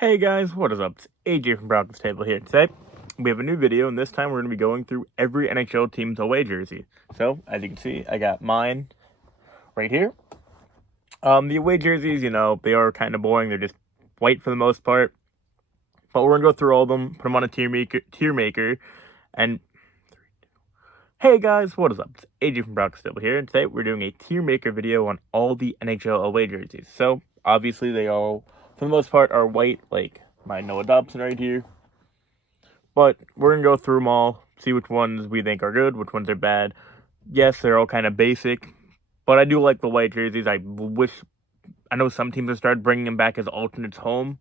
Hey guys, what is up? It's AJ from Brown's Table here. Today, we have a new video, and this time we're going to be going through every NHL team's away jersey. So, as you can see, I got mine right here. The away jerseys, they are kind of boring. They're just white for the most part. But we're going to go through all of them, put them on a tier maker, and hey guys, what is up? It's AJ from Brown's Table here, and today we're doing a tier maker video on all the NHL away jerseys. So, obviously, they all, for the most part, are white, like my Noah Dobson right here. But we're going to go through them all, see which ones we think are good, which ones are bad. Yes, they're all kind of basic, but I do like the white jerseys. I know some teams have started bringing them back as alternates home.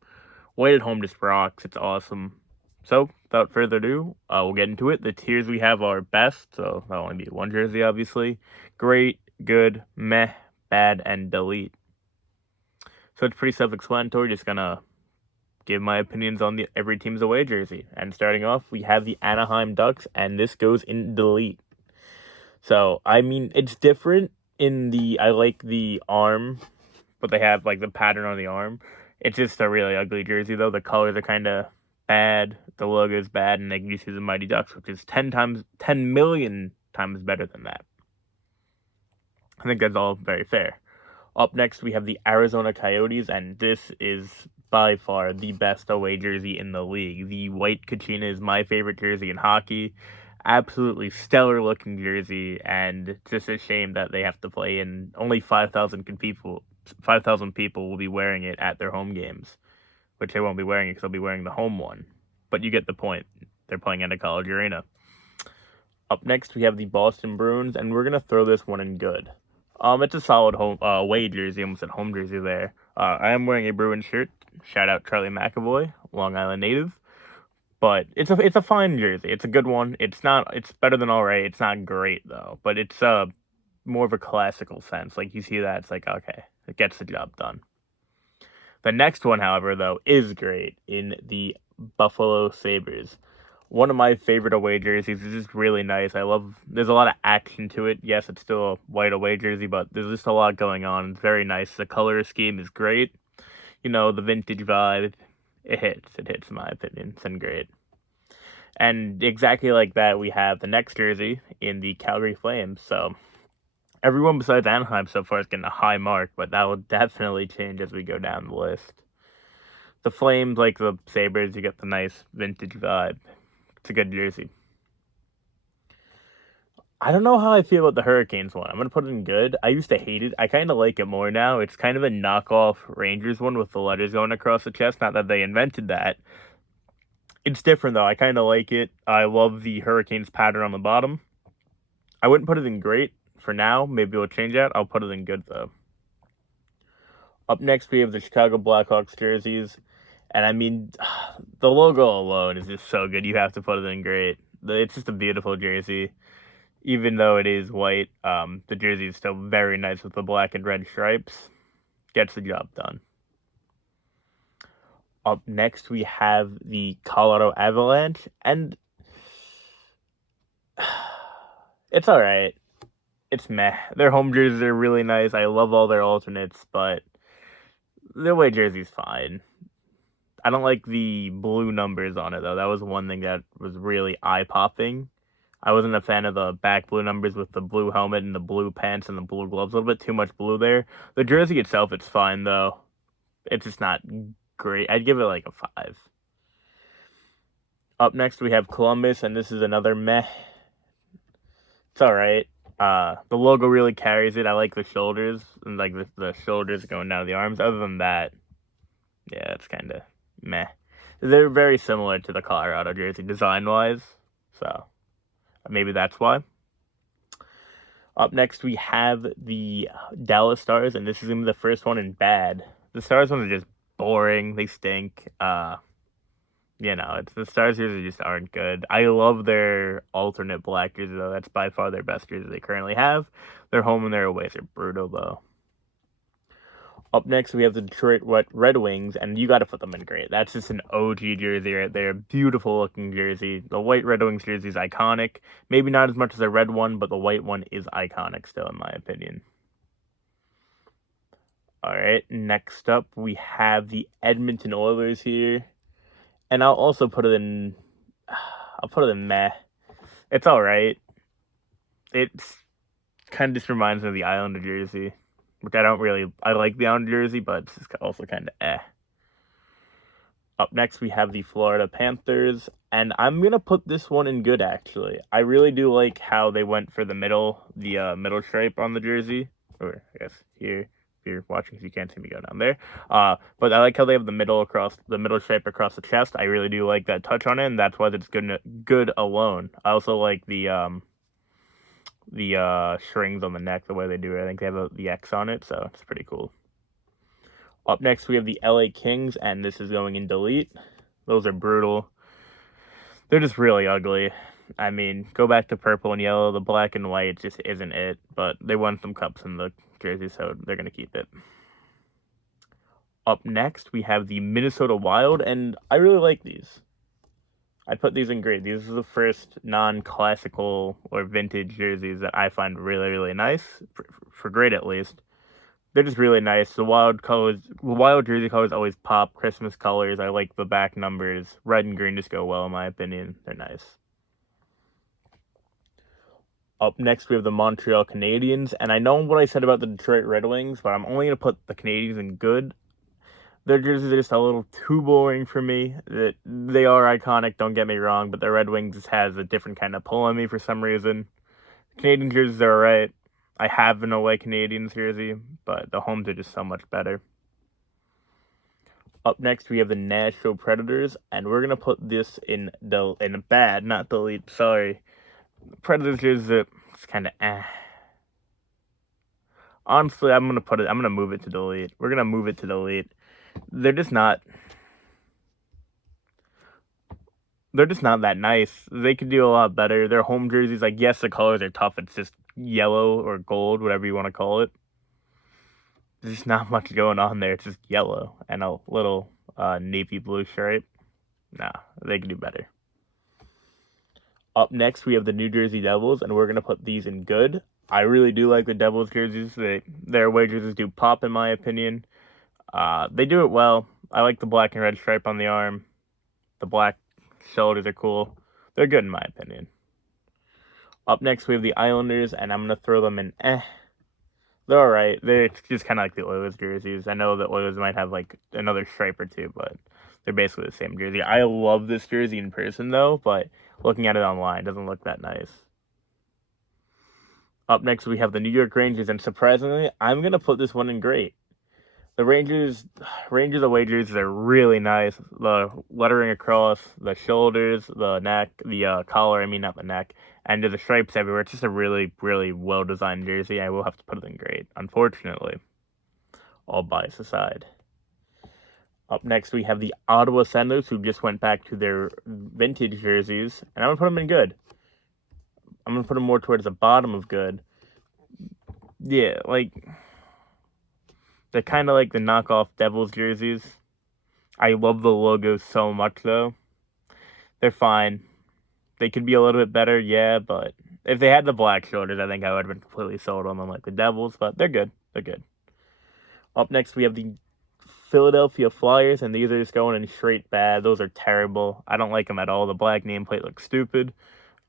White at home just rocks. It's awesome. So, without further ado, we'll get into it. The tiers we have are best, so that'll only be one jersey, obviously. Great, good, meh, bad, and delete. So it's pretty self-explanatory. Just gonna give my opinions on every team's away jersey. And starting off, we have the Anaheim Ducks, and this goes in delete. So, I mean, it's different I like the arm, but they have, like, the pattern on the arm. It's just a really ugly jersey, though. The colors are kind of bad, the logo is bad, and they can just use the Mighty Ducks, which is 10 million times better than that. I think that's all very fair. Up next, we have the Arizona Coyotes, and this is by far the best away jersey in the league. The white Kachina is my favorite jersey in hockey. Absolutely stellar looking jersey, and it's just a shame that they have to play in only 5,000 people will be wearing it at their home games, which they won't be wearing it because they'll be wearing the home one. But you get the point. They're playing at a college arena. Up next, we have the Boston Bruins, and we're going to throw this one in good. It's a solid away jersey, almost at home jersey there. I am wearing a Bruins shirt. Shout out Charlie McAvoy, Long Island native. But it's a fine jersey. It's a good one. It's better than all right. It's not great though, but it's more of a classical sense. Like you see that, it's like okay, it gets the job done. The next one, however, though, is great in the Buffalo Sabres. One of my favorite away jerseys. It's just really nice. There's a lot of action to it. Yes, it's still a white away jersey, but there's just a lot going on. It's very nice. The color scheme is great. The vintage vibe. It hits in my opinion. It's great. And exactly like that, we have the next jersey in the Calgary Flames. So everyone besides Anaheim so far is getting a high mark, but that will definitely change as we go down the list. The Flames, like the Sabres, you get the nice vintage vibe. It's a good jersey. I don't know how I feel about the Hurricanes one. I'm going to put it in good. I used to hate it. I kind of like it more now. It's kind of a knockoff Rangers one with the letters going across the chest. Not that they invented that. It's different, though. I kind of like it. I love the Hurricanes pattern on the bottom. I wouldn't put it in great for now. Maybe we'll change that. I'll put it in good, though. Up next, we have the Chicago Blackhawks jerseys. And, I mean, the logo alone is just so good. You have to put it in great. It's just a beautiful jersey. Even though it is white, the jersey is still very nice with the black and red stripes. Gets the job done. Up next, we have the Colorado Avalanche, and it's all right. It's meh. Their home jerseys are really nice. I love all their alternates, but the away jersey's fine. I don't like the blue numbers on it, though. That was one thing that was really eye-popping. I wasn't a fan of the back blue numbers with the blue helmet and the blue pants and the blue gloves. A little bit too much blue there. The jersey itself, it's fine, though. It's just not great. I'd give it like a 5. Up next, we have Columbus, and this is another meh. It's all right. The logo really carries it. I like the shoulders, and like the shoulders going down to the arms. Other than that, yeah, it's kind of meh. They're very similar to the Colorado jersey design-wise, so maybe that's why. Up next, we have the Dallas Stars, and this is going to be the first one in bad. The Stars ones are just boring. They stink. The Stars jerseys just aren't good. I love their alternate black jersey, though. That's by far their best jersey they currently have. Their home and their aways are brutal, though. Up next, we have the Detroit Red Wings, and you got to put them in great. That's just an OG jersey right there. Beautiful-looking jersey. The white Red Wings jersey is iconic. Maybe not as much as the red one, but the white one is iconic still, in my opinion. All right, next up we have the Edmonton Oilers here, and I'll also put it in. I'll put it in meh. It's all right. It's kind of just reminds me of the Islander jersey, which I don't really. I like the Islander jersey, but it's also kind of eh. Up next, we have the Florida Panthers, and I'm gonna put this one in good. Actually, I really do like how they went for the middle stripe on the jersey, or I guess here. If you're watching, you can't see me go down there. But I like how they have the middle stripe across the chest. I really do like that touch on it, and that's why it's good alone. I also like the strings on the neck, the way they do it. I think they have the X on it, so it's pretty cool. Up next, we have the LA Kings, and this is going in delete. Those are brutal. They're just really ugly. I mean, go back to purple and yellow. The black and white just isn't it, but they won some cups in the jersey, so they're going to keep it. Up next, we have the Minnesota Wild, and I really like these. I put these in grade. These are the first non-classical or vintage jerseys that I find really, really nice, for grade at least. They're just really nice. The Wild jersey colors always pop. Christmas colors. I like the back numbers. Red and green just go well, in my opinion. They're nice. Up next, we have the Montreal Canadiens. And I know what I said about the Detroit Red Wings, but I'm only going to put the Canadiens in good. Their jerseys are just a little too boring for me. They are iconic, don't get me wrong, but the Red Wings just has a different kind of pull on me for some reason. Canadian jerseys are alright. I have an away Canadiens jersey, but the homes are just so much better. Up next, we have the Nashville Predators, and we're gonna put this in bad, not delete. Sorry, Predators jersey is kind of eh. Honestly, I'm gonna move it to delete. We're gonna move it to delete. They're just not that nice. They could do a lot better. Their home jerseys, like, yes, the colors are tough. It's just yellow or gold, whatever you want to call it. There's just not much going on there. It's just yellow and a little navy blue stripe. Nah, they could do better. Up next, we have the New Jersey Devils, and we're going to put these in good. I really do like the Devils jerseys. Their away jerseys do pop, in my opinion. They do it well. I like the black and red stripe on the arm. The black shoulders are cool. They're good, in my opinion. Up next, we have the Islanders, and I'm going to throw them in eh. They're alright. They're just kind of like the Oilers jerseys. I know the Oilers might have like another stripe or two, but they're basically the same jersey. I love this jersey in person, though, but looking at it online, it doesn't look that nice. Up next, we have the New York Rangers, and surprisingly, I'm going to put this one in great. The Rangers away jerseys are really nice. The lettering across the shoulders, the neck, the collar, not the neck, and the stripes everywhere. It's just a really, really well-designed jersey. I will have to put it in grade, unfortunately. All bias aside. Up next, we have the Ottawa Senators, who just went back to their vintage jerseys, and I'm going to put them in good. I'm going to put them more towards the bottom of good. Yeah, like, they're kind of like the knockoff Devils jerseys. I love the logos so much, though. They're fine. They could be a little bit better, yeah, but if they had the black shoulders, I think I would have been completely sold on them like the Devils, but they're good. They're good. Up next, we have the Philadelphia Flyers, and these are just going in straight bad. Those are terrible. I don't like them at all. The black nameplate looks stupid.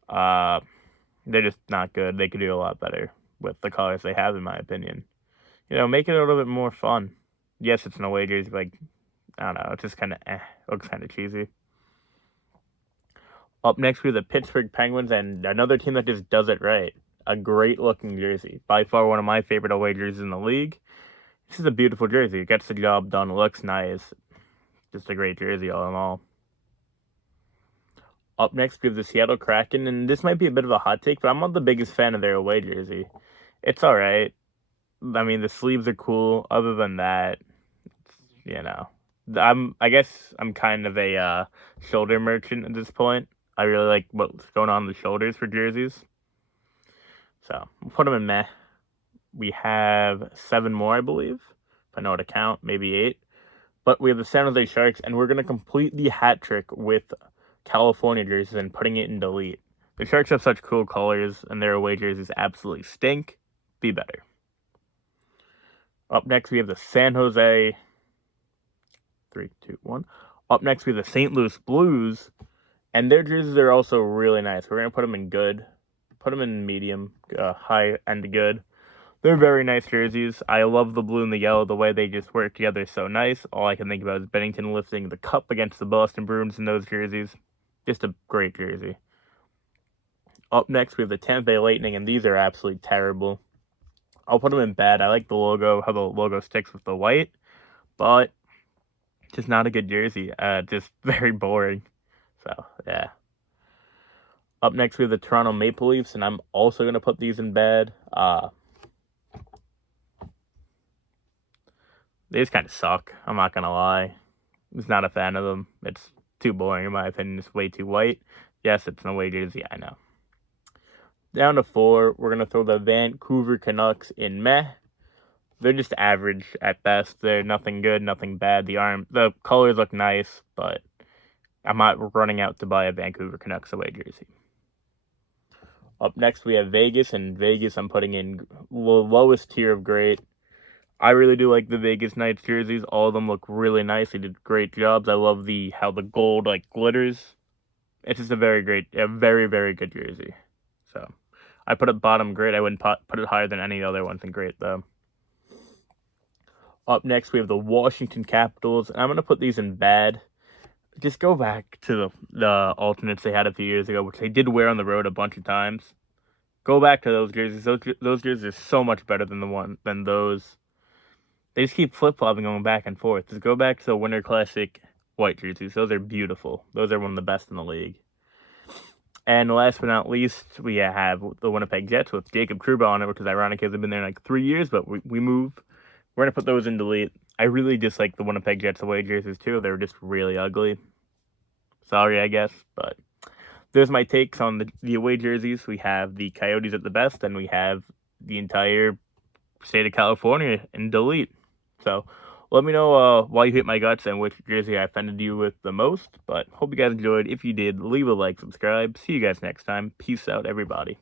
They're just not good. They could do a lot better with the colors they have, in my opinion. Make it a little bit more fun. Yes, it's an away jersey, like, I don't know, it's just kind of looks kind of cheesy. Up next, we have the Pittsburgh Penguins, and another team that just does it right. A great-looking jersey. By far one of my favorite away jerseys in the league. This is a beautiful jersey. It gets the job done. It looks nice. Just a great jersey all in all. Up next, we have the Seattle Kraken, and this might be a bit of a hot take, but I'm not the biggest fan of their away jersey. It's alright. The sleeves are cool. Other than that, I guess I'm kind of a shoulder merchant at this point. I really like what's going on the shoulders for jerseys. So, we'll put them in meh. We have 7 more, I believe. If I know how to count, maybe 8. But we have the San Jose Sharks, and we're going to complete the hat trick with California jerseys and putting it in delete. The Sharks have such cool colors, and their away jerseys absolutely stink. Be better. Up next, we have the San Jose... 3, 2, 1. Up next, we have the St. Louis Blues. And their jerseys are also really nice. We're going to put them in good. Put them in medium, high, and good. They're very nice jerseys. I love the blue and the yellow. The way they just work together is so nice. All I can think about is Bennington lifting the cup against the Boston Bruins in those jerseys. Just a great jersey. Up next, we have the Tempe Lightning, and these are absolutely terrible. I'll put them in bad. I like the logo, how the logo sticks with the white, but just not a good jersey. Just very boring. So, yeah. Up next, we have the Toronto Maple Leafs, and I'm also going to put these in bad. They just kind of suck. I'm not going to lie. I'm just not a fan of them. It's too boring, in my opinion. It's way too white. Yes, it's an away jersey. I know. Down to 4, we're going to throw the Vancouver Canucks in meh. They're just average at best. They're nothing good, nothing bad. The colors look nice, but I'm not running out to buy a Vancouver Canucks away jersey. Up next, we have Vegas, and Vegas I'm putting in the lowest tier of great. I really do like the Vegas Knights jerseys. All of them look really nice. They did great jobs. I love how the gold glitters. It's just a very, very good jersey. So I put it bottom great. I wouldn't put it higher than any other ones in great though. Up next, we have the Washington Capitals, and I'm going to put these in bad. Just go back to the alternates they had a few years ago, which they did wear on the road a bunch of times. Go back to those jerseys. Those jerseys are so much better than those. They just keep flip-flopping, going back and forth. Just go back to the Winter Classic white jerseys. Those are beautiful. Those are one of the best in the league. And last but not least, we have the Winnipeg Jets with Jacob Trouba on it, which is ironic because they've been there 3 years, but we move. We're going to put those in delete. I really dislike the Winnipeg Jets away jerseys too. They're just really ugly. Sorry, I guess, but there's my takes on the away jerseys. We have the Coyotes at the best, and we have the entire state of California in delete. So let me know why you hate my guts and which jersey I offended you with the most. But hope you guys enjoyed. If you did, leave a like, subscribe. See you guys next time. Peace out, everybody.